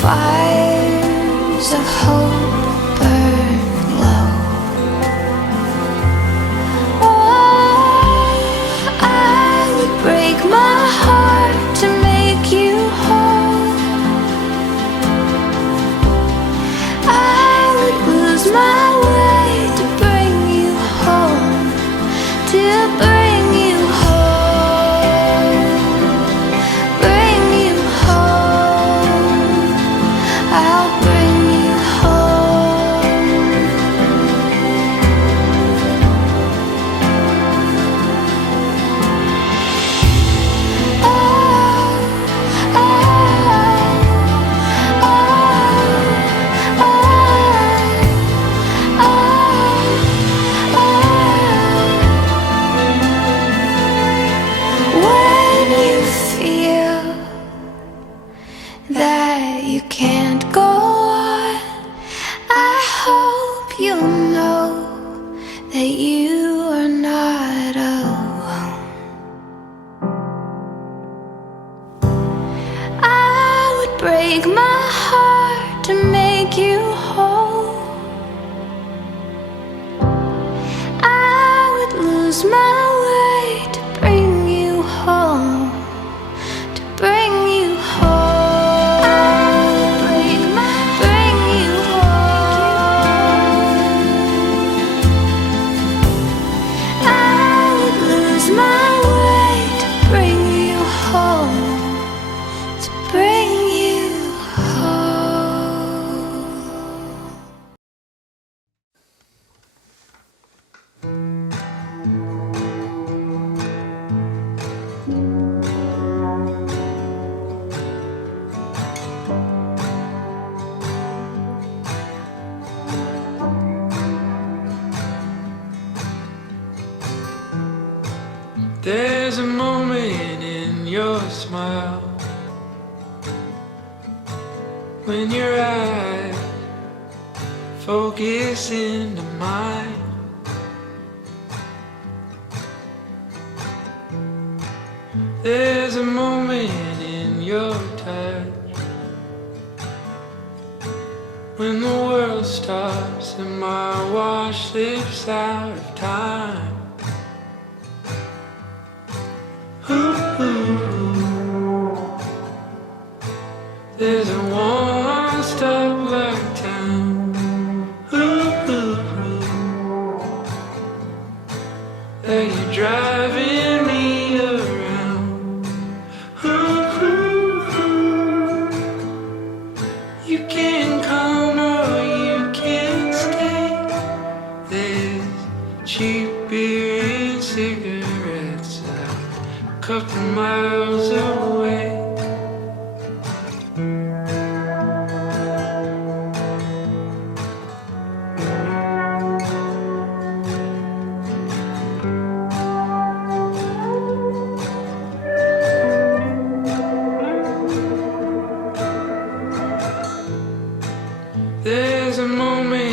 fires of hope burn low. Oh, I would break my heart to make you whole. I would lose my way to bring you home, to bring you home, bring you home. I'll bring you home. Oh, when you feel that you can't go on, I hope you'll know that you are not alone. I would break my heart to make you whole. I would lose my way to bring you home, to bring you home. I would bring you home. I would lose my way to bring you home, to bring you home. There's a moment in your smile when your eyes focus into mine. There's a moment in your touch when the world stops and my watch slips out of time. There's a one-stop like town that you're driving me around. You can come or you can stay. There's cheap beer and cigarettes a couple miles away. There's a moment